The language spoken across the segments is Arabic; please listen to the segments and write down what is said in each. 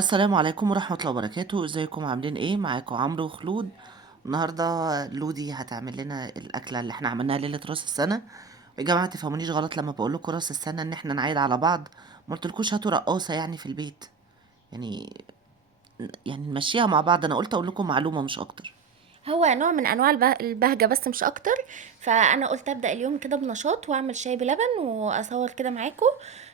السلام عليكم ورحمة الله وبركاته، ازيكم عاملين ايه؟ معاكم عمرو وخلود. النهاردة لودي هتعمل لنا الأكلة اللي احنا عملناها ليلة راس السنة. يا جماعة متفهمونيش غلط لما بقول لكم راس السنة ان احنا نعيد على بعض. ما قلتلكوش هاتوا رقاصة يعني في البيت. يعني يعني نمشيها مع بعض، انا قلت اقول لكم معلومة مش اكتر. هو نوع من انواع البهجه بس مش اكتر. فانا قلت ابدا اليوم كده بنشاط واعمل شاي بلبن واصور كده معاكم.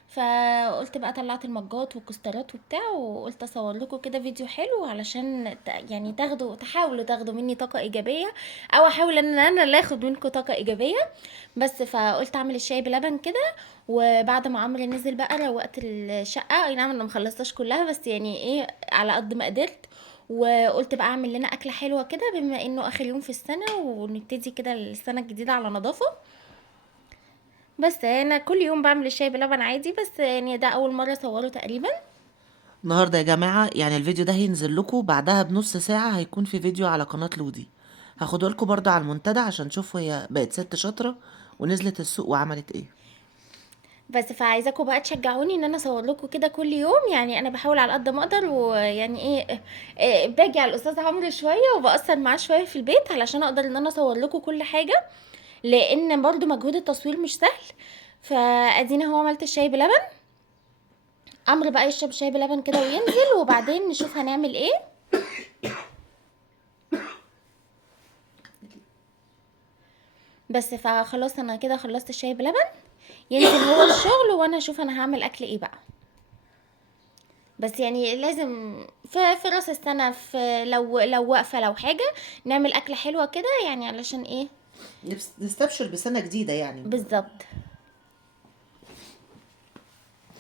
فقلت بقى طلعت المجات والكسترات وبتاع وقلت اصور لكم كده فيديو حلو علشان يعني تحاولوا تاخدوا مني طاقه ايجابيه، او احاول ان انا اللي اخد منكم طاقه ايجابيه. بس فقلت اعمل الشاي بلبن كده. وبعد ما عمرو نزل بقى روقت الشقه، اي نعم انا مخلصتش كلها بس يعني ايه على قد ما قدرت. وقلت بقى اعمل لنا اكله حلوه كده بما انه اخر يوم في السنه ونبتدي كده السنه الجديده على نظافه. بس انا كل يوم بعمل الشاي بلبن عادي، بس يعني ده اول مره اصوره تقريبا. النهاردة يا جماعة يعني الفيديو ده هينزل لكم بعدها بنص ساعة، هيكون في فيديو على قناة لودي. هاخده لكم برضه على المنتدى عشان تشوفوا هي بقت ست شاطرة ونزلت السوق وعملت ايه. بس فعايزاكم بقى تشجعوني ان انا اصور لكم كده كل يوم، يعني انا بحاول على قد ما اقدر ويعني باجي على الاستاذ عمرو شويه وبأثر معاه شويه في البيت علشان اقدر ان انا اصور لكم كل حاجه، لان برضو مجهود التصوير مش سهل. فادينا هو عملت الشاي بلبن. عمرو بقى يشرب شاي بلبن كده وينزل وبعدين نشوف هنعمل ايه. بس فخلاص انا كده خلصت الشاي بلبن. ينزل هو الشغل وانا اشوف انا هعمل اكل ايه بقى. بس يعني لازم في راس السنة، في لو واقفة لو حاجة نعمل أكلة حلوة كده يعني علشان ايه. نستبشر بسنة جديدة يعني. بالظبط.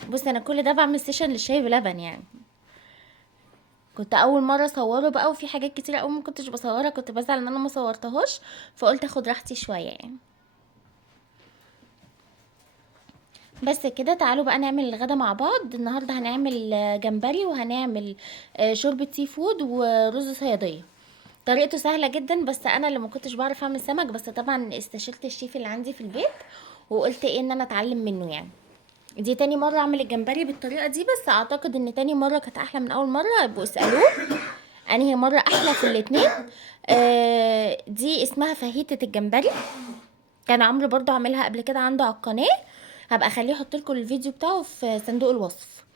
بص انا كل ده بعمل سيشن للشاي بلبن يعني. كنت اول مرة اصوره بقى وفي حاجات كتيرة قوي ما كنتش بصورها، كنت بزعل ان انا ما صورتهاش. فقلت اخد راحتي شوية يعني. بس كده تعالوا بقى نعمل الغدا مع بعض. النهاردة هنعمل جمبري وهنعمل شوربة سي فود ورز صيادية. طريقته سهلة جدا، بس انا اللي ما كنتش بعرف اعمل سمك، بس طبعا استشرت الشيف اللي عندي في البيت وقلت ايه ان انا اتعلم منه يعني. دي تاني مرة اعمل الجمبري بالطريقة دي، بس اعتقد ان تاني مرة كانت احلى من اول مرة، يبقوا اسألوه انهي مرة احلى في الاتنين. دي اسمها فاهيتة الجمبري. كان عمرو برضو عاملها قبل كده عنده على القناة. هبقى اخليه احط لكم الفيديو بتاعه في صندوق الوصف.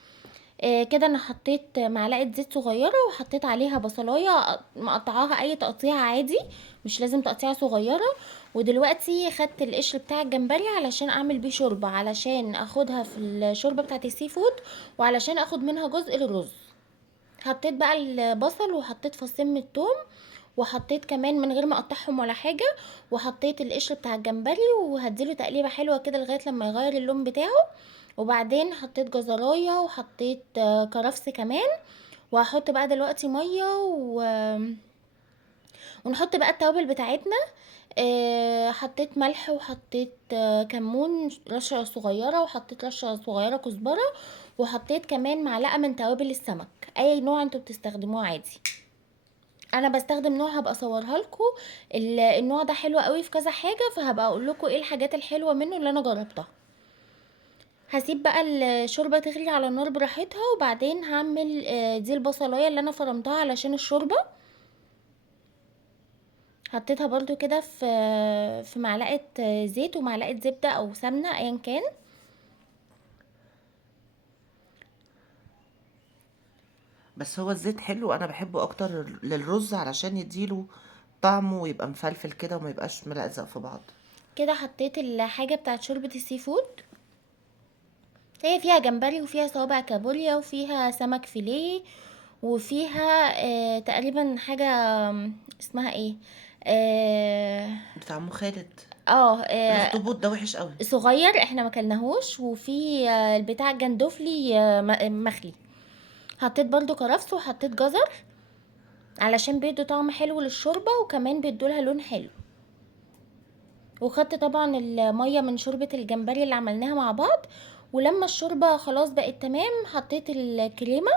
كده انا حطيت معلقه زيت صغيره وحطيت عليها بصلايه مقطعاها اي تقطيع عادي، مش لازم تقطيعه صغيره. ودلوقتي خدت القشر بتاع الجمبري علشان اعمل بيه شوربه، علشان اخدها في الشوربه بتاعت السي فود، وعلشان اخد منها جزء للرز. حطيت بقى البصل وحطيت فصين من الثوم، وحطيت كمان من غير ما اقطعهم ولا حاجه، وحطيت القشر بتاع الجمبري وهديله تقليبه حلوه كده لغايه لما يغير اللون بتاعه. وبعدين حطيت جزرايه وحطيت كرفس كمان. وهحط بقى دلوقتي ميه ونحط بقى التوابل بتاعتنا. حطيت ملح وحطيت كمون رشة صغيرة وحطيت رشة صغيرة كزبرة. وحطيت كمان معلقة من توابل السمك، اي نوع انتوا بتستخدموه عادي. انا بستخدم نوع هبقى اصورها لكم. النوع ده حلو قوي في كذا حاجة، فهبقى اقول لكم ايه الحاجات الحلوة منه اللي انا جربتها. هسيب بقى الشوربة تغلي على النار براحتها، وبعدين هعمل دي البصلاية اللي انا فرمتها علشان الشوربة. حطيتها برضو كده في معلقة زيت ومعلقة زبدة او سمنة ايا كان. بس هو الزيت حلو، انا بحبه اكتر للرز علشان يديله طعمه ويبقى مفلفل كده وما يبقاش ملزق في بعض. كده حطيت الحاجة بتاعت شوربة السي فود. هي فيها جمبري وفيها صوابع كابوريا وفيها سمك فيليه وفيها تقريبا حاجة اسمها ايه. اه. بتاع ام خالد. آه، الاخطبوط ده وحش قوي. صغير احنا ما كلناهوش، وفي البتاع الجندوفلي مخلي. حطيت برضو كرفس وحطيت جزر علشان بيدوا طعم حلو للشوربة وكمان بيدوا لها لون حلو. وخدت طبعا المية من شوربة الجمبري اللي عملناها مع بعض. ولما الشوربة خلاص بقت تمام حطيت الكريمة.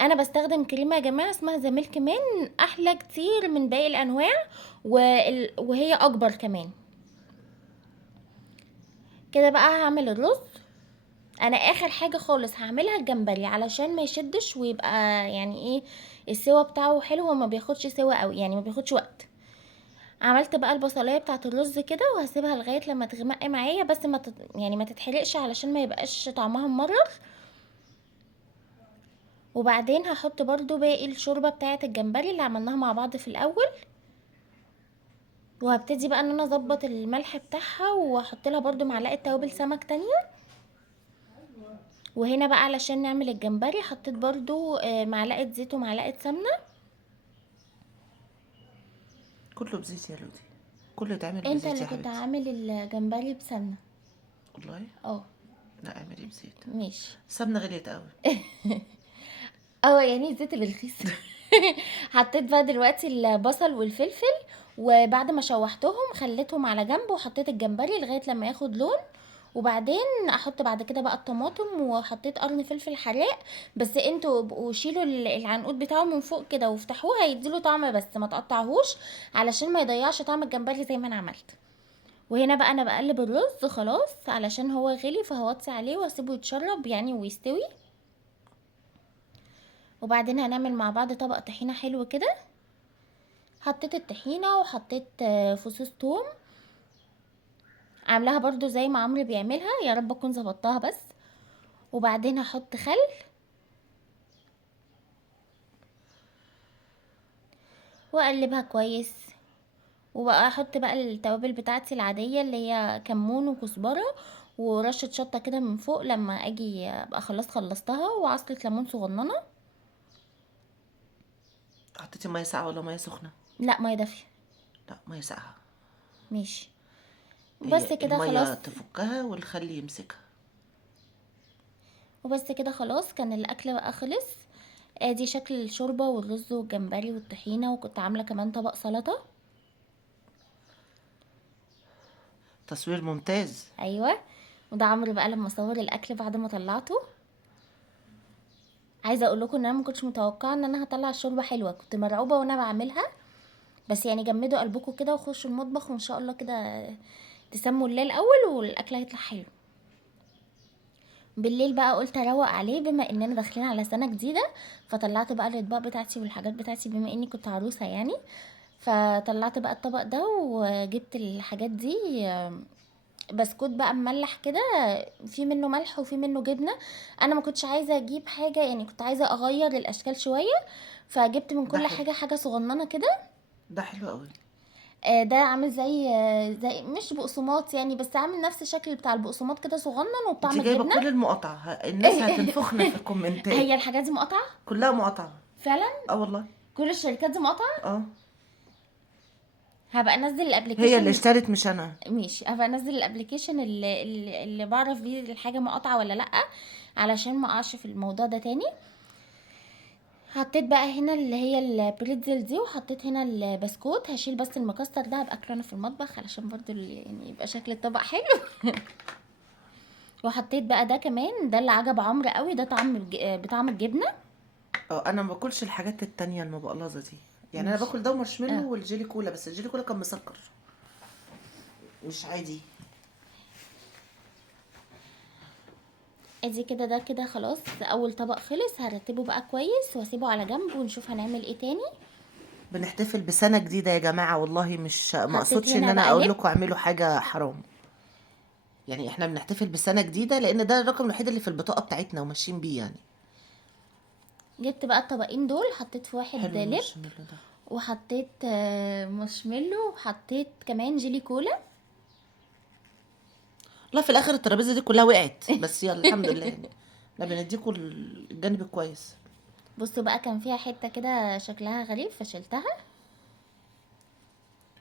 انا بستخدم كريمة يا جماعة اسمها ذا ميلك مان، احلى كتير من باقي الانواع. وهي اكبر كمان. كده بقى هعمل الرز. انا اخر حاجه خالص هعملها الجمبري علشان ما يشدش ويبقى يعني ايه السوا بتاعه حلو وما بياخدش سوا قوي، يعني ما بياخدش وقت. عملت بقى البصلايه بتاعه الرز كده وهسيبها لغايه لما تغمق معايا، بس يعني ما تتحرقش علشان ما يبقاش طعمها مرر. وبعدين هحط برضو باقي الشوربه بتاعه الجمبري اللي عملناها مع بعض في الاول، وهبتدي بقى ان انا اظبط الملح بتاعها واحط لها برضو معلقه توابل سمك تانية. وهنا بقى علشان نعمل الجمبري حطيت برضو معلقه زيت ومعلقه سمنه. كله بزيت يا لودي، كله يتعمل انت بزيت اللي يا كنت حبيبتي. عامل الجمبري بسمنه. والله اه. لا، اعملي بزيت. ماشي. السمنه غليت قوي. اه يعني الزيت اللي رخيص. حطيت بقى دلوقتي البصل والفلفل، وبعد ما شوحتهم خليتهم على جنب وحطيت الجمبري لغايه لما ياخد لون. وبعدين احط بعد كده بقى الطماطم، وحطيت قرن فلفل حراق. بس انتوا ابقوا شيلوا العنقود بتاعه من فوق كده وافتحوه هيديله طعم، بس ما تقطعهوش علشان ما يضيعش طعم الجمبري زي ما انا عملت. وهنا بقى انا بقلب الرز خلاص علشان هو غلي، فهوطي عليه واسيبه يتشرب يعني ويستوي. وبعدين هنعمل مع بعض طبق طحينة حلو كده. حطيت الطحينة وحطيت فصوص توم، عاملاها برضو زي ما عمرو بيعملها، يا رب اكون ظبطتها بس. وبعدين هحط خل واقلبها كويس. وبقى احط بقى التوابل بتاعتي العادية اللي هي كمون وكزبرة ورشة شطة كده من فوق لما اجي ابقى خلصتها، وعصرة ليمون صغننة. حطيتي ميه ساقعه ولا ميه سخنه؟ لا مية دافية. لا، ميه ساقعه. ماشي. هي بس كده خلاص. الميه تفكها والخل يمسكها. وبس كده خلاص كان الاكل بقى خلص. ادي شكل الشوربه والرز والجمبري والطحينه، وكنت عامله كمان طبق سلطه. تصوير ممتاز. ايوه. وده عمرو بقى لما صور الاكل بعد ما طلعته. عايزه اقول لكم ان انا ما كنتش متوقعه ان انا هطلع الشوربه حلوه، كنت مرعوبه وانا بعملها. بس يعني جمدوا قلبكم كده وخشوا المطبخ وان شاء الله كده تسموا الله الاول والاكل هيطلع حلو. بالليل بقى قلت اروق عليه بما اننا داخلين على سنه جديده، فطلعت بقى الاطباق بتاعتي والحاجات بتاعتي بما اني كنت عروسه يعني. فطلعت بقى الطبق ده وجبت الحاجات دي. بسكوت بقى مملح كده، في منه ملح وفي منه جبنه. انا ما كنتش عايزه اجيب حاجه، يعني كنت عايزه اغير الاشكال شويه، فجبت من ده كل حلو، حاجه حاجه صغننه كده. ده حلو قوي. ده عامل زي مش بقسماط يعني، بس عامل نفس الشكل بتاع البقسماط كده صغنن انت وبطعم جايبه الجبنه. كل المقاطعه، الناس هتنفخنا في الكومنتات. هي الحاجات دي مقاطعه كلها مقاطعه. فعلا. اه والله. كل الشركات دي مقاطعه. اه، هبقى انزل هي اللي الابليكيشن. اشترت مش انا. ماشي، هبقى انزل الابليكيشن اللي بعرف بيه الحاجه مقاطعه ولا لا، علشان ما اقعش في الموضوع ده تاني. حطيت بقى هنا اللي هي البريتزل دي، وحطيت هنا البسكوت. هشيل بس المكسر ده هبقى اكله انا في المطبخ علشان برضو يعني يبقى شكل الطبق حلو. وحطيت بقى ده كمان، ده اللي عجب عمرو قوي، ده بطعم الجبنه. اه، انا ما باكلش الحاجات التانية المبقلظه دي. يعني انا ماشي. باكل ده اه. ومارشميلو والجيلي كولا، بس الجيلي كولا كان مسكر مش عادي. ادي كده ده كده خلاص اول طبق خلص، هرتبه بقى كويس واسيبه على جنب ونشوف هنعمل ايه تاني. بنحتفل بسنة جديدة يا جماعة، والله مش حطيت مقصودش ان هنا انا بقى اقول لب. لكم اعملوا حاجة حرام. يعني احنا بنحتفل بسنة جديدة لان ده الرقم الوحيد اللي في البطاقة بتاعتنا وماشيين بيه يعني. جبت بقى الطبقين دول، حطيت في واحد حلو لب، المارشميلو ده. وحطيت مارشميلو، وحطيت كمان جيلي كولا. لا، في الاخر الترابيزة دي كلها وقعت، بس يلا الحمد لله يعني. احنا بنديكوا الجانب الكويس. بصوا بقى كان فيها حتة كده شكلها غريب فشلتها.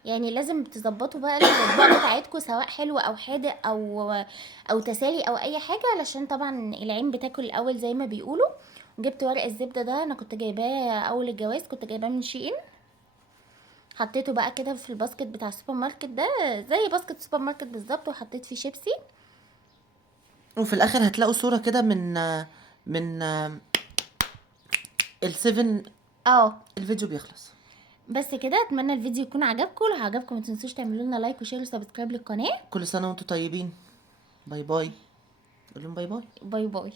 يعني لازم تظبطوا بقى الاطباق بتاعتكم سواء حلو او حادق او تسالي او اي حاجه، علشان طبعا العين بتاكل الاول زي ما بيقولوا. جبت ورق الزبده ده، انا كنت جايباه اول الجواز، كنت جايباه من شيئين. حطيته بقى كده في الباسكت بتاع السوبر ماركت ده، زي باسكت سوبر ماركت بالظبط، وحطيت فيه شيبسي. وفي الاخر هتلاقوا صورة كده من السيفن. اه. الفيديو بيخلص. بس كده، اتمنى الفيديو يكون عجبكم. لو عجبكم ما تنسوش تعملوا لنا لايك وشير وسبسكرايب للقناه. كل سنة وانتم طيبين. باي باي. قول لهم باي باي. باي باي.